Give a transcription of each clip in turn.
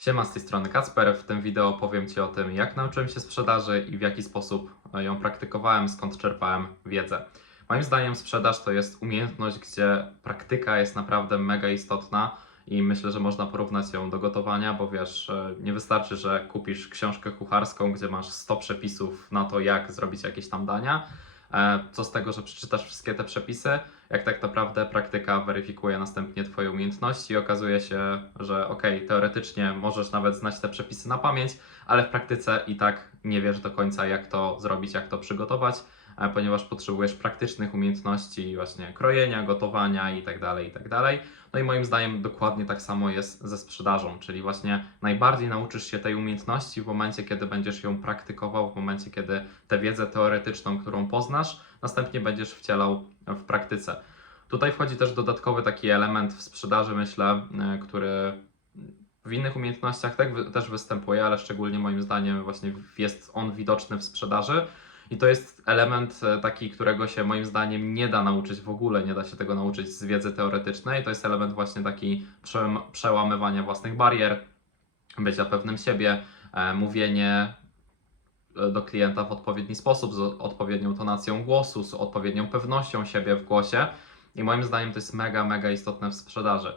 Siema, z tej strony Kacper. W tym wideo powiem Ci o tym, jak nauczyłem się sprzedaży i w jaki sposób ją praktykowałem, skąd czerpałem wiedzę. Moim zdaniem sprzedaż to jest umiejętność, gdzie praktyka jest naprawdę mega istotna i myślę, że można porównać ją do gotowania, bo wiesz, e, nie wystarczy, że kupisz książkę kucharską, gdzie masz 100 przepisów na to, jak zrobić jakieś tam dania. E, Co z tego, że przeczytasz wszystkie te przepisy, jak tak naprawdę praktyka weryfikuje następnie Twoje umiejętności? I okazuje się, że ok, teoretycznie możesz nawet znać te przepisy na pamięć, ale w praktyce i tak nie wiesz do końca, jak to zrobić, jak to przygotować, ponieważ potrzebujesz praktycznych umiejętności właśnie krojenia, gotowania itd., itd. No i moim zdaniem dokładnie tak samo jest ze sprzedażą, czyli właśnie najbardziej nauczysz się tej umiejętności w momencie, kiedy będziesz ją praktykował, w momencie, kiedy tę wiedzę teoretyczną, którą poznasz, następnie będziesz wcielał w praktyce. Tutaj wchodzi też dodatkowy taki element w sprzedaży, myślę, y, który w innych umiejętnościach tak też występuje, ale szczególnie moim zdaniem właśnie jest on widoczny w sprzedaży. I to jest element e, taki, którego się moim zdaniem nie da nauczyć w ogóle, nie da się tego nauczyć z wiedzy teoretycznej. To jest element właśnie taki przełam- przełamywania własnych barier, bycia pewnym siebie, e, mówienie e, do klienta w odpowiedni sposób, z odpowiednią tonacją głosu, z odpowiednią pewnością siebie w głosie. I moim zdaniem to jest mega, mega istotne w sprzedaży.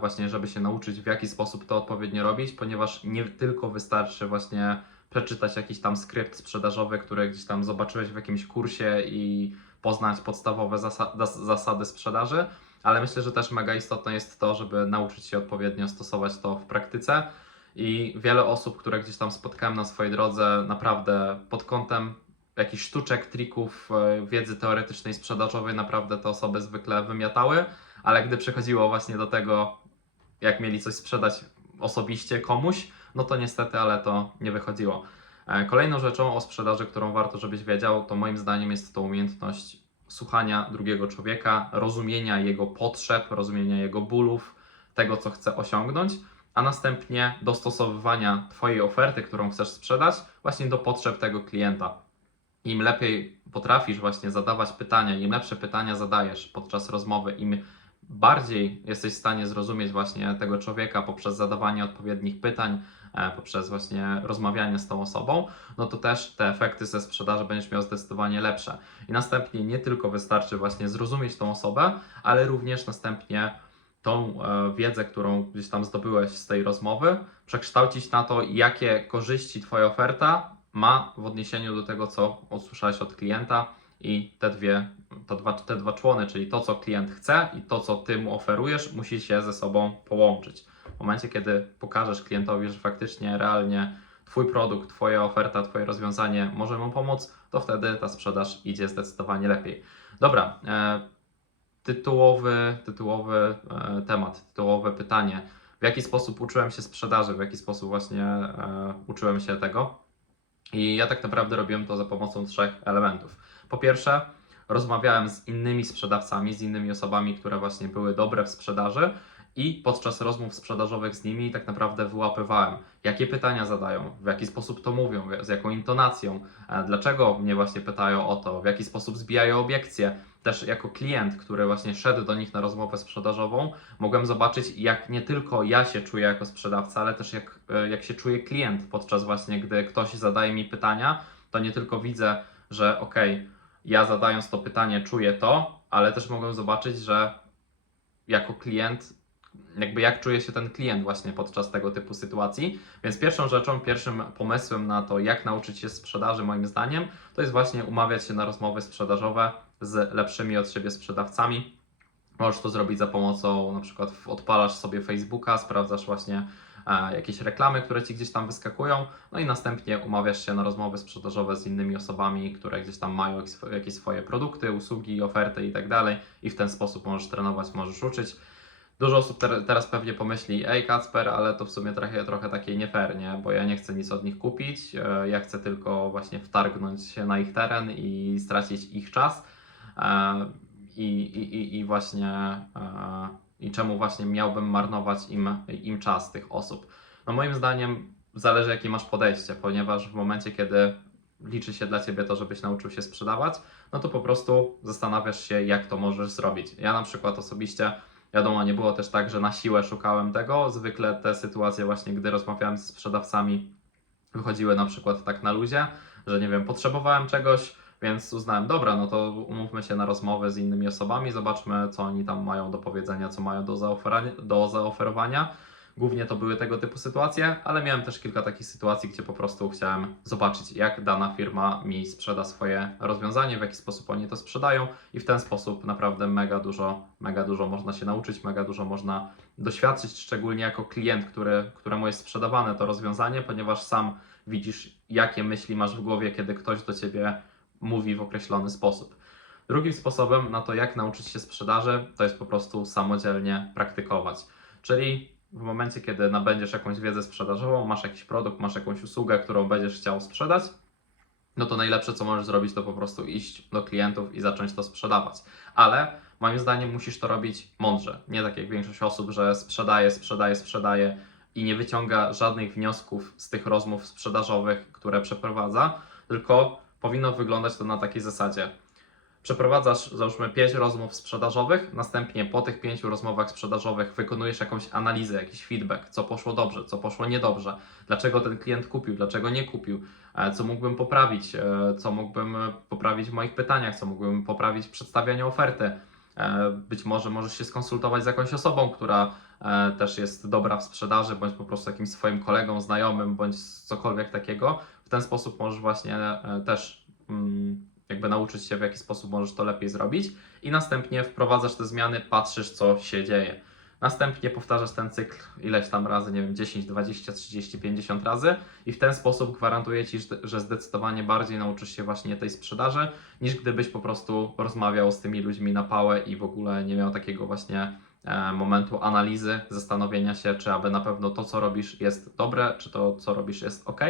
Właśnie, żeby się nauczyć, w jaki sposób to odpowiednio robić, ponieważ nie tylko wystarczy właśnie przeczytać jakiś tam skrypt sprzedażowy, który gdzieś tam zobaczyłeś w jakimś kursie i poznać podstawowe zasa- zas- zasady sprzedaży, ale myślę, że też mega istotne jest to, żeby nauczyć się odpowiednio stosować to w praktyce. I wiele osób, które gdzieś tam spotkałem na swojej drodze, naprawdę pod kątem jakichś sztuczek, trików, e, wiedzy teoretycznej, sprzedażowej, naprawdę te osoby zwykle wymiatały, ale gdy przychodziło właśnie do tego, jak mieli coś sprzedać osobiście komuś, no to niestety, ale to nie wychodziło. E, Kolejną rzeczą o sprzedaży, którą warto, żebyś wiedział, to moim zdaniem jest to umiejętność słuchania drugiego człowieka, rozumienia jego potrzeb, rozumienia jego bólów, tego, co chce osiągnąć, a następnie dostosowywania Twojej oferty, którą chcesz sprzedać, właśnie do potrzeb tego klienta. Im lepiej potrafisz właśnie zadawać pytania, im lepsze pytania zadajesz podczas rozmowy, im bardziej jesteś w stanie zrozumieć właśnie tego człowieka poprzez zadawanie odpowiednich pytań, poprzez właśnie rozmawianie z tą osobą, no to też te efekty ze sprzedaży będziesz miał zdecydowanie lepsze. I następnie nie tylko wystarczy właśnie zrozumieć tą osobę, ale również następnie tą e, wiedzę, którą gdzieś tam zdobyłeś z tej rozmowy, przekształcić na to, jakie korzyści Twoja oferta ma w odniesieniu do tego, co usłyszałeś od klienta i te dwie, to dwa, te dwa człony, czyli to, co klient chce i to, co Ty mu oferujesz, musi się ze sobą połączyć. W momencie, kiedy pokażesz klientowi, że faktycznie, realnie Twój produkt, Twoja oferta, Twoje rozwiązanie może mu pomóc, to wtedy ta sprzedaż idzie zdecydowanie lepiej. Dobra, e, tytułowy, tytułowy e, temat, tytułowe pytanie. W jaki sposób uczyłem się sprzedaży, w jaki sposób właśnie e, uczyłem się tego? I ja tak naprawdę robiłem to za pomocą trzech elementów. Po pierwsze, rozmawiałem z innymi sprzedawcami, z innymi osobami, które właśnie były dobre w sprzedaży i podczas rozmów sprzedażowych z nimi tak naprawdę wyłapywałem, jakie pytania zadają, w jaki sposób to mówią, z jaką intonacją, e, dlaczego mnie właśnie pytają o to, w jaki sposób zbijają obiekcje. Też jako klient, który właśnie szedł do nich na rozmowę sprzedażową, mogłem zobaczyć, jak nie tylko ja się czuję jako sprzedawca, ale też jak, e, jak się czuje klient podczas właśnie, gdy ktoś zadaje mi pytania, to nie tylko widzę, że okej, ja zadając to pytanie czuję to, ale też mogłem zobaczyć, że jako klient, jakby jak czuje się ten klient właśnie podczas tego typu sytuacji. Więc pierwszą rzeczą, pierwszym pomysłem na to, jak nauczyć się sprzedaży, moim zdaniem, to jest właśnie umawiać się na rozmowy sprzedażowe z lepszymi od siebie sprzedawcami. Możesz to zrobić za pomocą, na przykład odpalasz sobie Facebooka, sprawdzasz właśnie e, jakieś reklamy, które ci gdzieś tam wyskakują, no i następnie umawiasz się na rozmowy sprzedażowe z innymi osobami, które gdzieś tam mają jakieś swoje produkty, usługi, oferty i tak dalej i w ten sposób możesz trenować, możesz uczyć. Dużo osób ter- teraz pewnie pomyśli, ej Kacper, ale to w sumie trochę, trochę takie nie fair, nie? Bo ja nie chcę nic od nich kupić, e, ja chcę tylko właśnie wtargnąć się na ich teren i stracić ich czas. E, I, i, i, właśnie e, i czemu właśnie miałbym marnować im, im czas tych osób. No moim zdaniem zależy jakie masz podejście, ponieważ w momencie, kiedy liczy się dla Ciebie to, żebyś nauczył się sprzedawać, no to po prostu zastanawiasz się, jak to możesz zrobić. Ja na przykład osobiście Wiadomo, nie było też tak, że na siłę szukałem tego. Zwykle te sytuacje właśnie, gdy rozmawiałem z sprzedawcami, wychodziły na przykład tak na luzie, że nie wiem, potrzebowałem czegoś, więc uznałem, dobra, no to umówmy się na rozmowę z innymi osobami, zobaczmy, co oni tam mają do powiedzenia, co mają do, do zaoferowania. Głównie to były tego typu sytuacje, ale miałem też kilka takich sytuacji, gdzie po prostu chciałem zobaczyć, jak dana firma mi sprzeda swoje rozwiązanie, w jaki sposób oni to sprzedają i w ten sposób naprawdę mega dużo, mega dużo można się nauczyć, mega dużo można doświadczyć, szczególnie jako klient, który, któremu jest sprzedawane to rozwiązanie, ponieważ sam widzisz, jakie myśli masz w głowie, kiedy ktoś do ciebie mówi w określony sposób. Drugim sposobem na to, jak nauczyć się sprzedaży, to jest po prostu samodzielnie praktykować. Czyli w momencie, kiedy nabędziesz jakąś wiedzę sprzedażową, masz jakiś produkt, masz jakąś usługę, którą będziesz chciał sprzedać, no to najlepsze, co możesz zrobić, to po prostu iść do klientów i zacząć to sprzedawać. Ale moim zdaniem musisz to robić mądrze. Nie tak jak większość osób, że sprzedaje, sprzedaje, sprzedaje i nie wyciąga żadnych wniosków z tych rozmów sprzedażowych, które przeprowadza, tylko powinno wyglądać to na takiej zasadzie. Przeprowadzasz, załóżmy, 5 rozmów sprzedażowych, następnie po tych 5 rozmowach sprzedażowych wykonujesz jakąś analizę, jakiś feedback, co poszło dobrze, co poszło niedobrze, dlaczego ten klient kupił, dlaczego nie kupił, e, co mógłbym poprawić, e, co mógłbym poprawić w moich pytaniach, co mógłbym poprawić w przedstawianiu oferty. E, Być może możesz się skonsultować z jakąś osobą, która też jest dobra w sprzedaży, bądź po prostu jakimś swoim kolegą, znajomym, bądź cokolwiek takiego. W ten sposób możesz właśnie też mm, jakby nauczyć się, w jaki sposób możesz to lepiej zrobić i następnie wprowadzasz te zmiany, patrzysz, co się dzieje. Następnie powtarzasz ten cykl ileś tam razy, nie wiem, 10, 20, 30, 50 razy i w ten sposób gwarantuję Ci, że- zdecydowanie bardziej nauczysz się właśnie tej sprzedaży, niż gdybyś po prostu rozmawiał z tymi ludźmi na pałę i w ogóle nie miał takiego właśnie e, momentu analizy, zastanowienia się, czy aby na pewno to, co robisz jest dobre, czy to, co robisz jest ok.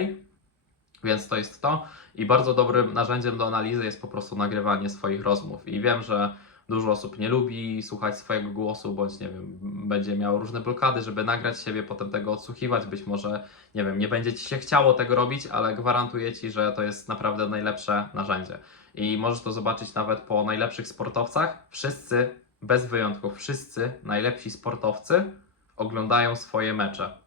Więc to jest to. I bardzo dobrym narzędziem do analizy jest po prostu nagrywanie swoich rozmów. I wiem, że dużo osób nie lubi słuchać swojego głosu, bądź nie wiem, będzie miało różne blokady, żeby nagrać siebie, potem tego odsłuchiwać. Być może, nie wiem, nie będzie ci się chciało tego robić, ale gwarantuję ci, że to jest naprawdę najlepsze narzędzie. I możesz to zobaczyć nawet po najlepszych sportowcach. Wszyscy, bez wyjątków, wszyscy najlepsi sportowcy oglądają swoje mecze.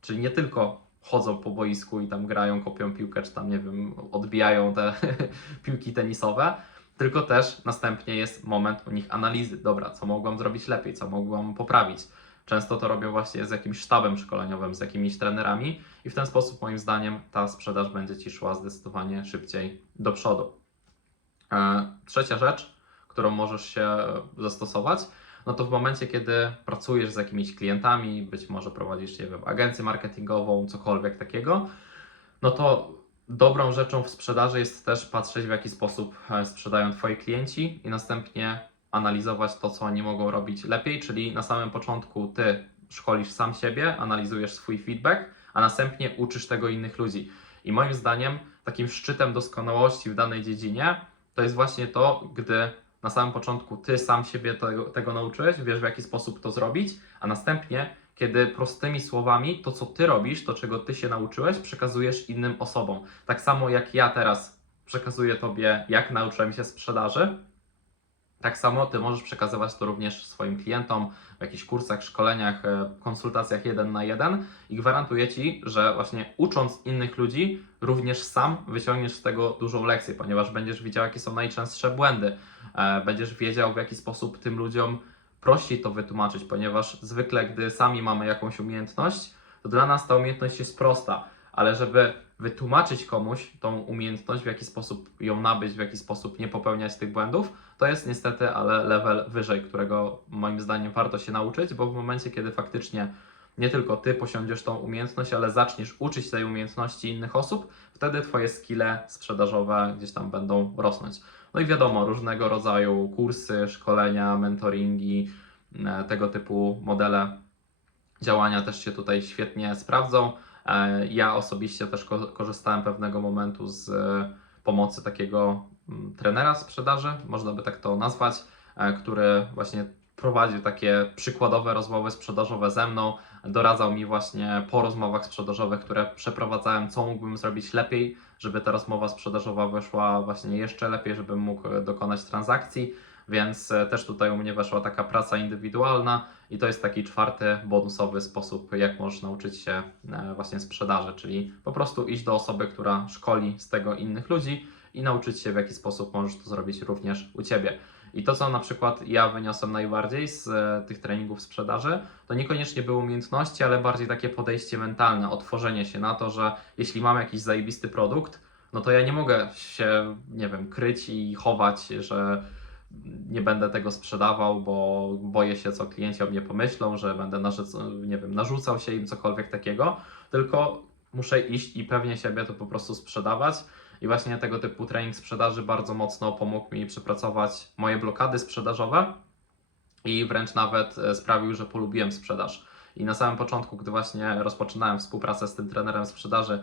Czyli nie tylko chodzą po boisku i tam grają, kopią piłkę, czy tam, nie wiem, odbijają te piłki tenisowe, tylko też następnie jest moment u nich analizy. Dobra, co mogłam zrobić lepiej, co mogłam poprawić. Często to robią właśnie z jakimś sztabem szkoleniowym, z jakimiś trenerami i w ten sposób moim zdaniem ta sprzedaż będzie Ci szła zdecydowanie szybciej do przodu. E, Trzecia rzecz, którą możesz się zastosować, no to w momencie, kiedy pracujesz z jakimiś klientami, być może prowadzisz, nie wiem, agencję marketingową, cokolwiek takiego, no to dobrą rzeczą w sprzedaży jest też patrzeć, w jaki sposób e, sprzedają Twoi klienci i następnie analizować to, co oni mogą robić lepiej, czyli na samym początku Ty szkolisz sam siebie, analizujesz swój feedback, a następnie uczysz tego innych ludzi. I moim zdaniem takim szczytem doskonałości w danej dziedzinie to jest właśnie to, gdy na samym początku ty sam siebie tego, tego nauczyłeś, wiesz w jaki sposób to zrobić, a następnie, kiedy prostymi słowami to, co ty robisz, to czego ty się nauczyłeś, przekazujesz innym osobom. Tak samo jak ja teraz przekazuję tobie, jak nauczyłem się sprzedaży, tak samo ty możesz przekazywać to również swoim klientom w jakichś kursach, szkoleniach, e, konsultacjach jeden na jeden i gwarantuję ci, że właśnie ucząc innych ludzi, również sam wyciągniesz z tego dużą lekcję, ponieważ będziesz widział, jakie są najczęstsze błędy, będziesz wiedział, w jaki sposób tym ludziom prościej to wytłumaczyć, ponieważ zwykle, gdy sami mamy jakąś umiejętność, to dla nas ta umiejętność jest prosta, ale żeby wytłumaczyć komuś tą umiejętność, w jaki sposób ją nabyć, w jaki sposób nie popełniać tych błędów, to jest niestety, ale level wyżej, którego moim zdaniem warto się nauczyć, bo w momencie, kiedy faktycznie nie tylko ty posiądziesz tą umiejętność, ale zaczniesz uczyć tej umiejętności innych osób, wtedy twoje skille sprzedażowe gdzieś tam będą rosnąć. No i wiadomo, różnego rodzaju kursy, szkolenia, mentoringi, e, tego typu modele działania też się tutaj świetnie sprawdzą. E, Ja osobiście też ko- korzystałem pewnego momentu z e, pomocy takiego mm, trenera sprzedaży, można by tak to nazwać, który właśnie prowadził takie przykładowe rozmowy sprzedażowe ze mną, doradzał mi właśnie po rozmowach sprzedażowych, które przeprowadzałem, co mógłbym zrobić lepiej, żeby ta rozmowa sprzedażowa wyszła właśnie jeszcze lepiej, żebym mógł dokonać transakcji. Więc e, też tutaj u mnie weszła taka praca indywidualna i to jest taki czwarty bonusowy sposób, jak możesz nauczyć się e, właśnie sprzedaży, czyli po prostu iść do osoby, która szkoli z tego innych ludzi i nauczyć się, w jaki sposób możesz to zrobić również u Ciebie. I to, co na przykład ja wyniosłem najbardziej z e, tych treningów sprzedaży, to niekoniecznie były umiejętności, ale bardziej takie podejście mentalne, otworzenie się na to, że jeśli mam jakiś zajebisty produkt, no to ja nie mogę się, nie wiem, kryć i chować, że nie będę tego sprzedawał, bo boję się, co klienci o mnie pomyślą, że będę narzuc- nie wiem, narzucał się im cokolwiek takiego, tylko muszę iść i pewnie siebie to po prostu sprzedawać. I właśnie tego typu trening sprzedaży bardzo mocno pomógł mi przepracować moje blokady sprzedażowe i wręcz nawet e, sprawił, że polubiłem sprzedaż. I na samym początku, gdy właśnie rozpoczynałem współpracę z tym trenerem sprzedaży,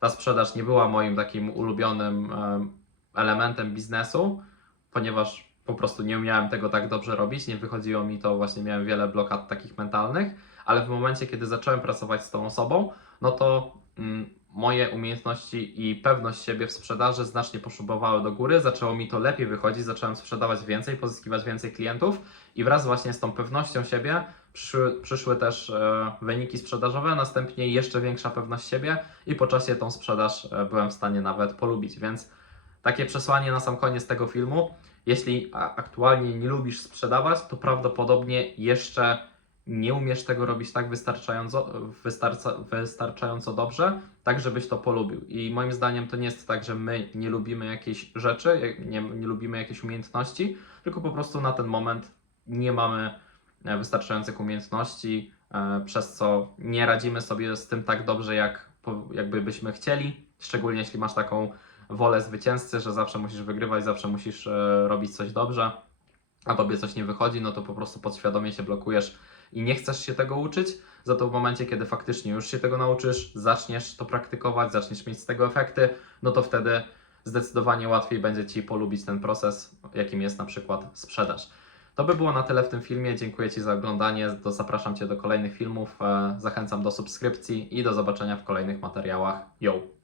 ta sprzedaż nie była moim takim ulubionym em, elementem biznesu, ponieważ po prostu nie umiałem tego tak dobrze robić, nie wychodziło mi to, właśnie miałem wiele blokad takich mentalnych, ale w momencie, kiedy zacząłem pracować z tą osobą, no to mm, moje umiejętności i pewność siebie w sprzedaży znacznie poszubowały do góry, zaczęło mi to lepiej wychodzić, zacząłem sprzedawać więcej, pozyskiwać więcej klientów i wraz właśnie z tą pewnością siebie przyszły, przyszły też e, wyniki sprzedażowe, następnie jeszcze większa pewność siebie i po czasie tą sprzedaż e, byłem w stanie nawet polubić, więc takie przesłanie na sam koniec tego filmu. Jeśli aktualnie nie lubisz sprzedawać, to prawdopodobnie jeszcze nie umiesz tego robić tak wystarczająco, wystarca, wystarczająco dobrze, tak żebyś to polubił. I moim zdaniem to nie jest tak, że my nie lubimy jakiejś rzeczy, nie, nie lubimy jakiejś umiejętności, tylko po prostu na ten moment nie mamy e, wystarczających umiejętności, e, przez co nie radzimy sobie z tym tak dobrze, jak jakby byśmy chcieli, szczególnie jeśli masz taką wolę zwycięzcy, że zawsze musisz wygrywać, zawsze musisz e, robić coś dobrze, a tobie coś nie wychodzi, no to po prostu podświadomie się blokujesz i nie chcesz się tego uczyć. Za to w momencie, kiedy faktycznie już się tego nauczysz, zaczniesz to praktykować, zaczniesz mieć z tego efekty, no to wtedy zdecydowanie łatwiej będzie Ci polubić ten proces, jakim jest na przykład sprzedaż. To by było na tyle w tym filmie. Dziękuję Ci za oglądanie. To zapraszam Cię do kolejnych filmów. E, Zachęcam do subskrypcji i do zobaczenia w kolejnych materiałach. Yo!